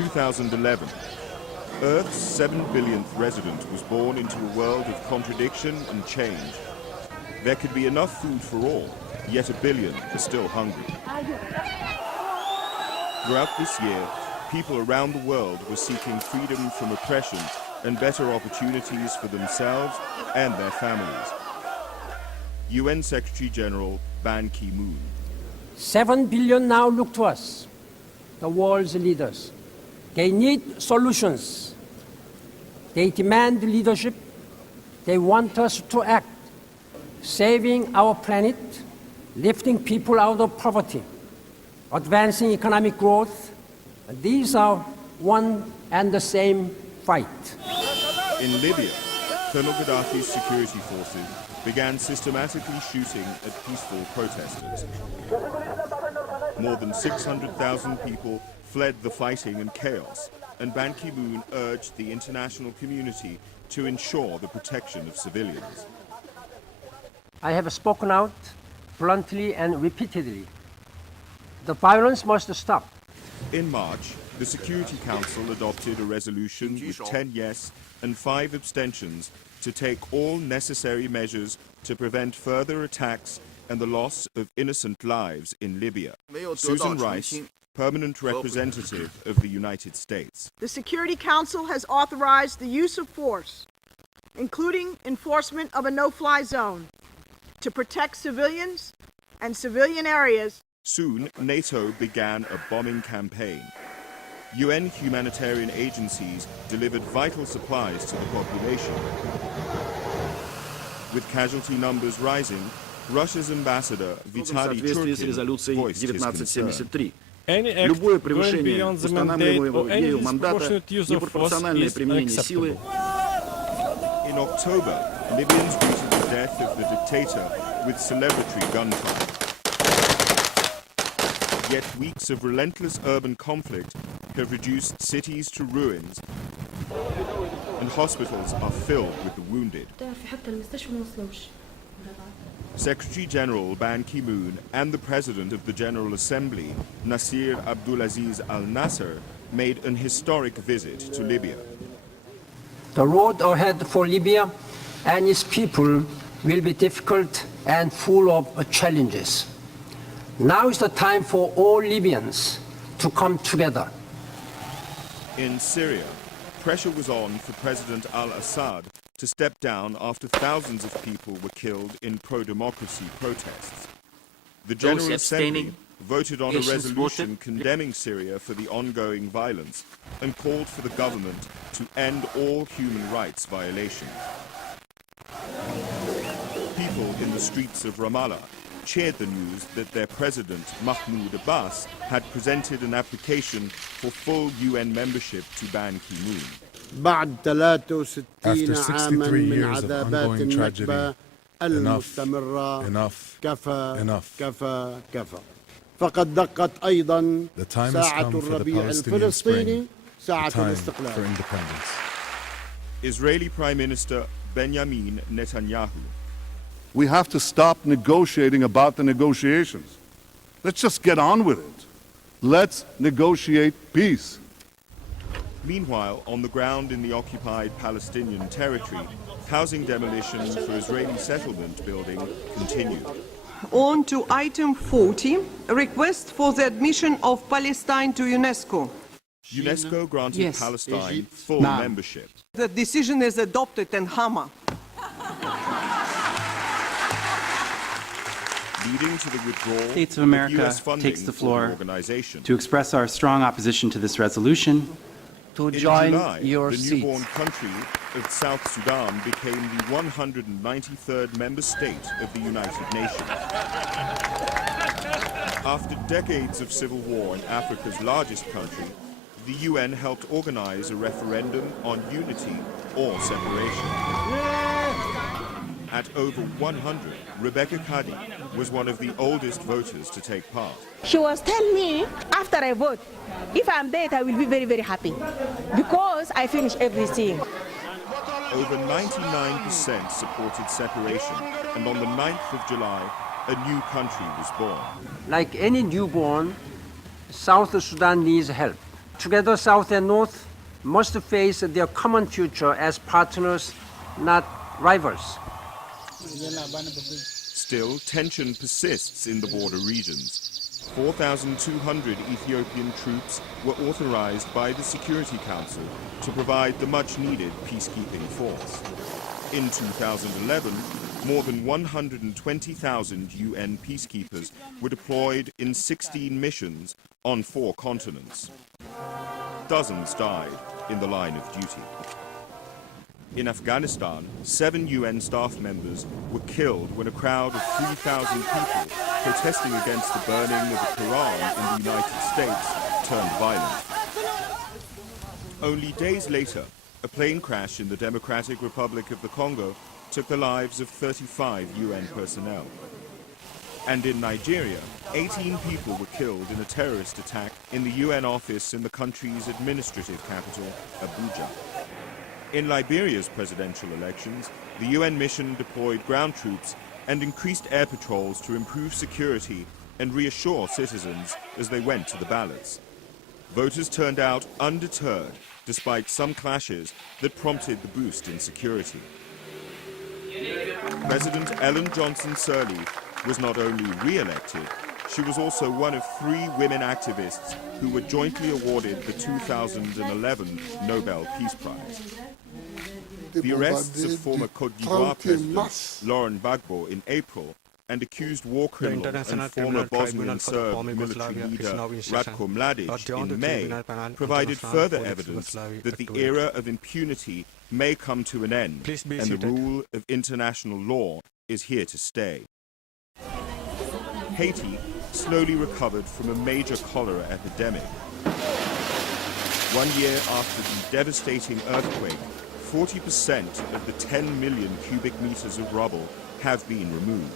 2011, Earth's 7 billionth resident was born into a world of contradiction and change. There could be enough food for all, yet 1 billion are still hungry. Throughout this year, people around the world were seeking freedom from oppression and better opportunities for themselves and their families. UN Secretary General Ban Ki-moon. 7 billion now look to us, the world's leaders. They need solutions. They demand leadership. They want us to act, saving our planet, lifting people out of poverty, advancing economic growth. These are one and the same fight. In Libya, Colonel Gaddafi's security forces began systematically shooting at peaceful protesters. More than 600,000 people fled the fighting and chaos, and Ban Ki-moon urged the international community to ensure the protection of civilians. I have spoken out bluntly and repeatedly. The violence must stop. In March, the Security Council adopted a resolution with 10 yes and 5 abstentions to take all necessary measures to prevent further attacks and the loss of innocent lives in Libya. Susan Rice, permanent representative of the United States. The Security Council has authorized the use of force, including enforcement of a no-fly zone, to protect civilians and civilian areas. Soon, NATO began a bombing campaign. UN humanitarian agencies delivered vital supplies to the population. With casualty numbers rising, Russia's ambassador Vitaly Churkin voiced his concern. Любое превышение устанавливаемого ею мандата, непропорциональное применение силы. In October, Libyans greeted the death of the dictator with celebratory gunfire. Yet weeks of relentless urban conflict have reduced cities to ruins, and hospitals are filled with the wounded. Secretary General Ban Ki-moon and the President of the General Assembly, Nasir Abdulaziz Al-Nasser, made an historic visit to Libya. The road ahead for Libya and its people will be difficult and full of challenges. Now is the time for all Libyans to come together. In Syria, pressure was on for President al-Assad to step down after thousands of people were killed in pro-democracy protests. The General Assembly voted on a resolution condemning Syria for the ongoing violence and called for the government to end all human rights violations. People in the streets of Ramallah cheered the news that their president, Mahmoud Abbas, had presented an application for full UN membership to Ban Ki-moon. After 63 years of ongoing tragedy, enough. The time has come for the Palestinian Spring, the time for independence. Israeli Prime Minister Benjamin Netanyahu. We have to stop negotiating about the negotiations. Let's just get on with it. Let's negotiate peace. Meanwhile, on the ground in the occupied Palestinian territory, housing demolitions for Israeli settlement building continued. On to item 40, a request for the admission of Palestine to UNESCO. UNESCO granted Palestine full membership. The decision is adopted in Hama. Leading to the withdrawal States of America US funding takes the floor to express our strong opposition to this resolution. In July, the newborn country of South Sudan became the 193rd member state of the United Nations. After decades of civil war in Africa's largest country, the UN helped organize a referendum on unity or separation. At over 100, Rebecca Kadi was one of the oldest voters to take part. She was telling me, after I vote, if I'm dead, I will be very, very happy, because I finished everything. Over 99% supported separation, and on the 9th of July, a new country was born. Like any newborn, South Sudan needs help. together South and North must face their common future as partners, not rivals. Still, tension persists in the border regions. 4,200 Ethiopian troops were authorized by the Security Council to provide the much-needed peacekeeping force. In 2011, more than 120,000 UN peacekeepers were deployed in 16 missions on 4 continents. Dozens died in the line of duty. In Afghanistan, 7 UN staff members were killed when a crowd of 3,000 people protesting against the burning of the Quran in the United States turned violent. Only days later, a plane crash in the Democratic Republic of the Congo took the lives of 35 UN personnel. And in Nigeria, 18 people were killed in a terrorist attack in the UN office in the country's administrative capital, Abuja. In Liberia's presidential elections, the UN mission deployed ground troops and increased air patrols to improve security and reassure citizens as they went to the ballots. Voters turned out undeterred, despite some clashes that prompted the boost in security. President Ellen Johnson Sirleaf was not only re-elected, she was also one of 3 women activists who were jointly awarded the 2011 Nobel Peace Prize. The arrests of former Côte d'Ivoire President Laurent Gbagbo in April and accused war criminal and former Bosnian Serb military leader Ratko Mladic in May provided further evidence that the era of impunity may come to an end and the rule of international law is here to stay. Haiti slowly recovered from a major cholera epidemic. 1 year after the devastating earthquake, 40% of the 10 million cubic meters of rubble have been removed.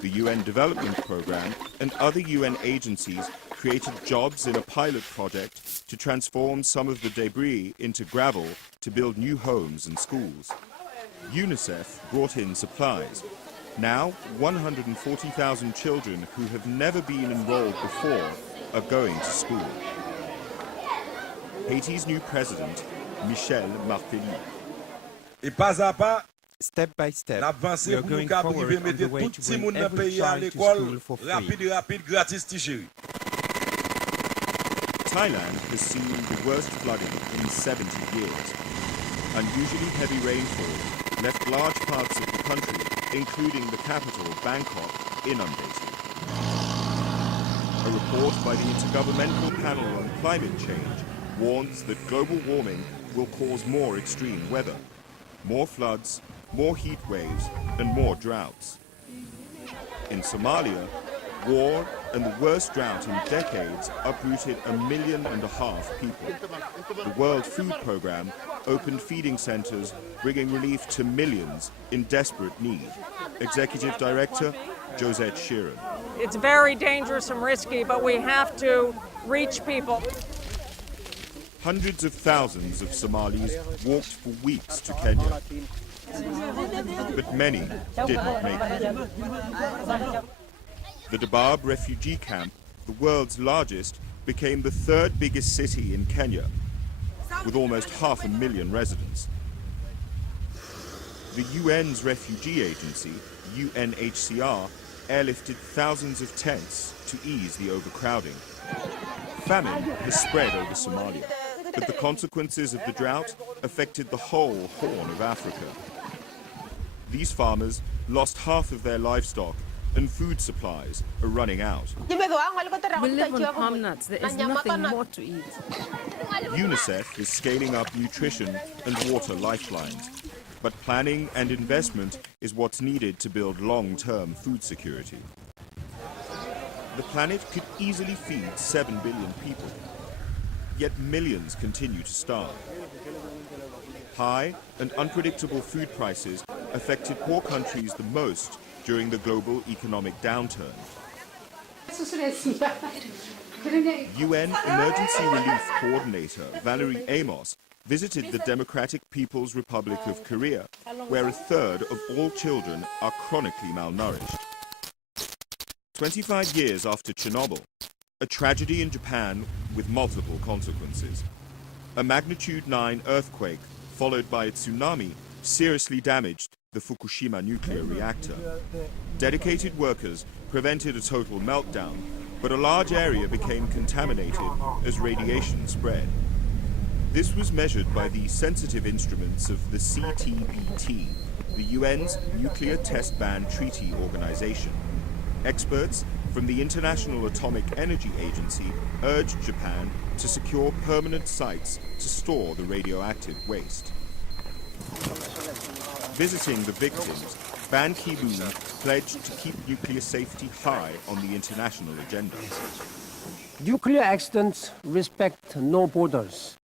The UN Development Programme and other UN agencies created jobs in a pilot project to transform some of the debris into gravel to build new homes and schools. UNICEF brought in supplies. Now, 140,000 children who have never been enrolled before are going to school. Haiti's new president, Michel Martelly. Et pas à pas, step by step, we are going forward on the way to bring every child to school for free. Rapide, gratis, chéri. Thailand has seen the worst flooding in 70 years. Unusually heavy rainfall left large parts of the country, including the capital, Bangkok, inundated. A report by the Intergovernmental Panel on Climate Change warns that global warming will cause more extreme weather, more floods, more heat waves, and more droughts. In Somalia, war and the worst drought in decades uprooted 1.5 million people. The World Food Programme opened feeding centers, bringing relief to millions in desperate need. Executive Director, Josette Sheeran. It's very dangerous and risky, but we have to reach people. Hundreds of thousands of Somalis walked for weeks to Kenya, but many didn't make it. The Dadaab refugee camp, the world's largest, became the 3rd biggest city in Kenya, with almost 500,000 residents. The UN's refugee agency, UNHCR, airlifted thousands of tents to ease the overcrowding. Famine has spread over Somalia, but the consequences of the drought affected the whole Horn of Africa. These farmers lost half of their livestock and food supplies are running out. We live on palm nuts. There is nothing more to eat. UNICEF is scaling up nutrition and water lifelines, but planning and investment is what's needed to build long-term food security. The planet could easily feed 7 billion people, yet millions continue to starve. High and unpredictable food prices affected poor countries the most during the global economic downturn. UN Emergency Relief Coordinator Valerie Amos visited the Democratic People's Republic of Korea, where 1/3 of all children are chronically malnourished. 25 years after Chernobyl, A tragedy in Japan with multiple consequences. A magnitude 9 earthquake, followed by a tsunami, seriously damaged the Fukushima nuclear reactor. Dedicated workers prevented a total meltdown, but a large area became contaminated as radiation spread. This was measured by the sensitive instruments of the CTBT, the UN's Nuclear Test Ban Treaty Organization. Experts from the International Atomic Energy Agency urged Japan to secure permanent sites to store the radioactive waste. Visiting the victims, Ban Ki-moon pledged to keep nuclear safety high on the international agenda. Nuclear accidents respect no borders.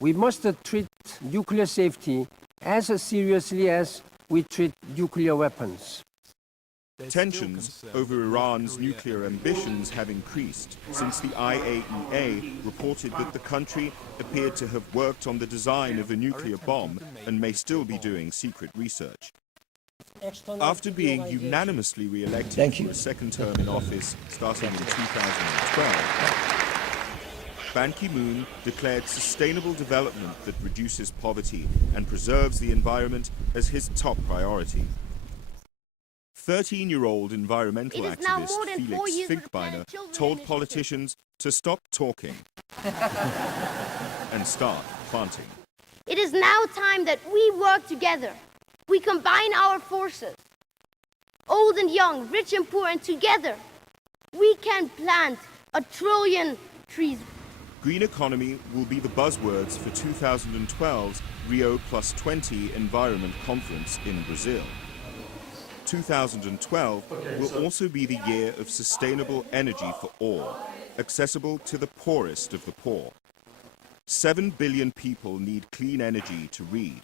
We must treat nuclear safety as seriously as we treat nuclear weapons. Tensions over Iran's nuclear ambitions have increased since the IAEA reported that the country appeared to have worked on the design of a nuclear bomb and may still be doing secret research. After being unanimously re-elected for a second term in office starting in 2012, Ban Ki-moon declared sustainable development that reduces poverty and preserves the environment as his top priority. 13-year-old environmental activist Felix Finkbeiner told politicians to stop talking and start planting. It is now time that we work together. We combine our forces, old and young, rich and poor, and together we can plant 1 trillion trees. Green economy will be the buzzwords for 2012's Rio+20 Environment Conference in Brazil. 2012 will also be the year of sustainable energy for all, accessible to the poorest of the poor. 7 billion people need clean energy to read,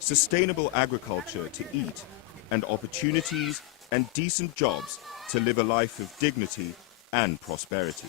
sustainable agriculture to eat, and opportunities and decent jobs to live a life of dignity and prosperity.